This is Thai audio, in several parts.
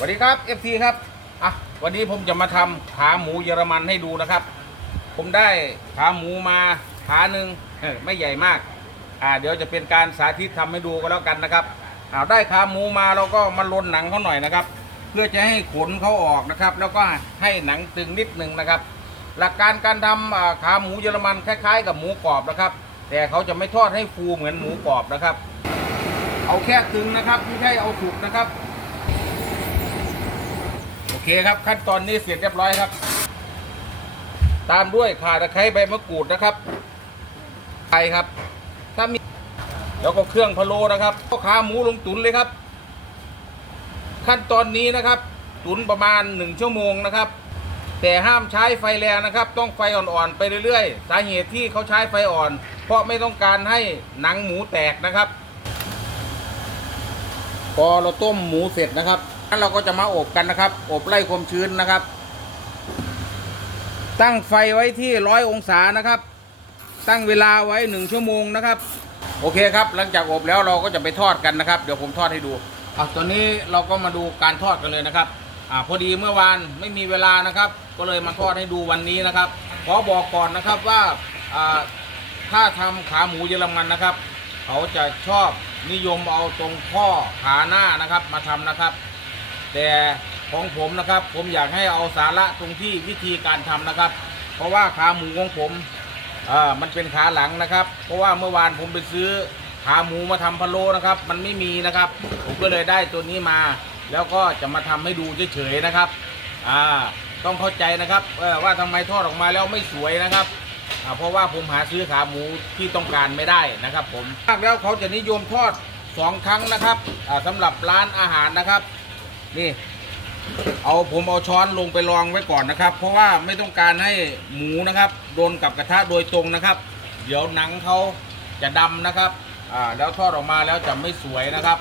สวัสดีครับ FT ครับอะวันนี้ผมจะมาทำขาหมูเยอรมันให้ดูนะครับ ผมได้ขาหมูมาขาหนึ่งไม่ใหญ่มากอ่าเดี๋ยวจะเป็นการสาธิตทำให้ดูก็แล้วกันนะครับเอาได้ขาหมูมาเราก็มาลนหนังเขาหน่อยนะครับ เพื่อจะให้ขนเขาออกนะครับ แล้วก็ให้หนังตึงนิดหนึ่งนะครับ หลักการการทำขาหมูเยอรมันคล้าย ๆ กับหมูกรอบนะครับ แต่เขาจะไม่ทอดให้ฟูเหมือนหมูกรอบนะครับ เอาแค่ตึงนะครับไม่ใช่เอาสุกนะครับ เคครับขั้นตอนนี้เสร็จเรียบร้อยครับ ตามด้วยข่าตะไคร้ใบมะกรูดนะครับไข่ครับ ถ้ามีแล้วก็เครื่องพะโล้นะครับก็ขาหมูลงตุ๋นเลยครับ ขั้นตอนนี้นะครับ ตุ๋นประมาณหนึ่งชั่วโมงนะครับ แต่ห้ามใช้ไฟแรงนะครับ ต้องไฟอ่อนๆไปเรื่อยๆ สาเหตุที่เขาใช้ไฟอ่อน เพราะไม่ต้องการให้หนังหมูแตกนะครับพอเราต้มหมูเสร็จนะครับ นั้นเราก็จะมาอบกันนะครับ อบไล่ความชื้นนะครับ ตั้งไฟไว้ที่ร้อยองศานะครับ ตั้งเวลาไว้หนึ่งชั่วโมงนะครับ โอเคครับ หลังจากอบแล้วเราก็จะไปทอดกันนะครับ เดี๋ยวผมทอดให้ดูอะตอนนี้เราก็มาดูการทอดกันเลยนะครับอ่าพอดีเมื่อวานไม่มีเวลานะครับ ก็เลยมาทอดให้ดูวันนี้นะครับขอบอกก่อนนะครับว่าอ่าถ้าทำขาหมูเยอรมันนะครับ เขาจะชอบนิยมเอาตรงข้อขาหน้านะครับ มาทำนะครับ แต่ของผมนะครับ ผมอยากให้เอาสาระตรงที่วิธีการทำนะครับ เพราะว่าขาหมูของผมอ่ามันเป็นขาหลังนะครับ เพราะว่าเมื่อวานผมไปซื้อขาหมูมาทำพะโล้นะครับ มันไม่มีนะครับ ผมก็เลยได้ตัวนี้มา แล้วก็จะมาทำให้ดูเฉยๆนะครับอ่าต้องเข้าใจนะครับว่าทำไมทอดออกมาแล้วไม่สวยนะครับเพราะว่าผมหาซื้อขาหมูที่ต้องการไม่ได้นะครับ ผมมากแล้วเขาจะนิยมทอดสองครั้งนะครับอ่าสำหรับร้านอาหารนะครับ นี่ เอาผมเอาช้อนลงไปรองไว้ก่อนนะครับ เพราะว่าไม่ต้องการให้หมูนะครับโดนกับกระทะโดยตรงนะครับ เดี๋ยวหนังเขาจะดำนะครับอ่าแล้วทอดออกมาแล้วจะไม่สวยนะครับ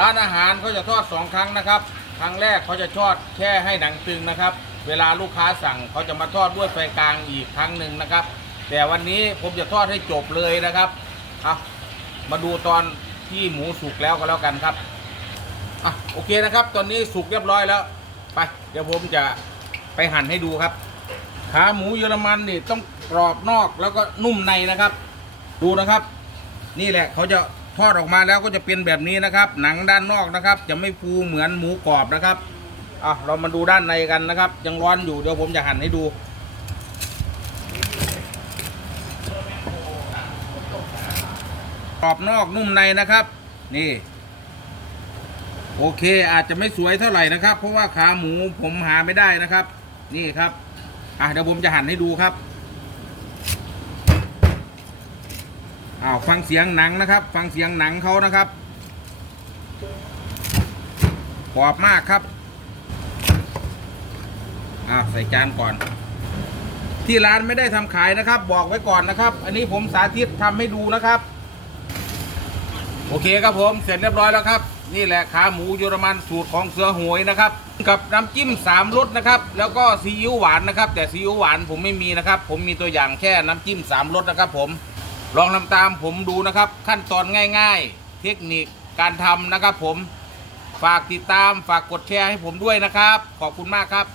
ร้านอาหารเขาจะทอดสองครั้งนะครับ ครั้งแรกเขาจะทอดแค่ให้หนังตึงนะครับ เวลาลูกค้าสั่งเขาจะมาทอดด้วยไฟกลางอีกครั้งหนึ่งนะครับ แต่วันนี้ผมจะทอดให้จบเลยนะครับเอามาดูตอนที่หมูสุกแล้วก็แล้วกันครับ อะโอเคนะครับ ตอนนี้สุกเรียบร้อยแล้ว ไป เดี๋ยวผมจะไปหั่นให้ดูครับ ขาหมูเยอรมันนี่ต้องกรอบนอกแล้วก็นุ่มในนะครับ ดูนะครับ นี่แหละเขาจะทอดออกมาแล้วก็จะเป็นแบบนี้นะครับ หนังด้านนอกนะครับ จะไม่ฟูเหมือนหมูกรอบนะครับอะเรามาดูด้านในกันนะครับ ยังร้อนอยู่เดี๋ยวผมจะหั่นให้ดูกรอบนอกนุ่มในนะครับ นี่ โอเคอาจจะไม่สวยเท่าไหร่นะครับ เพราะว่าขาหมูผมหาไม่ได้นะครับ นี่ครับอะเดี๋ยวผมจะหั่นให้ดูครับอ้าวฟังเสียงหนังนะครับ ฟังเสียงหนังเขานะครับกรอบมากครับอ้าวใส่จานก่อน ที่ร้านไม่ได้ทำขายนะครับ บอกไว้ก่อนนะครับ อันนี้ผมสาธิตทำให้ดูนะครับ โอเคครับผมเสร็จเรียบร้อยแล้วครับ นี่แหละขาหมูเยอรมันสูตรของเสือหวยนะครับ กับน้ำจิ้มสามรสนะครับ แล้วก็ซีอิ๊วหวานนะครับ แต่ซีอิ๊วหวานผมไม่มีนะครับ ผมมีตัวอย่างแค่น้ำจิ้มสามรสนะครับ ผมลองทำตามผมดูนะครับ ขั้นตอนง่าย ๆ เทคนิคการทำนะครับ ผมฝากติดตามฝากกดแชร์ให้ผมด้วยนะครับ ขอบคุณมากครับ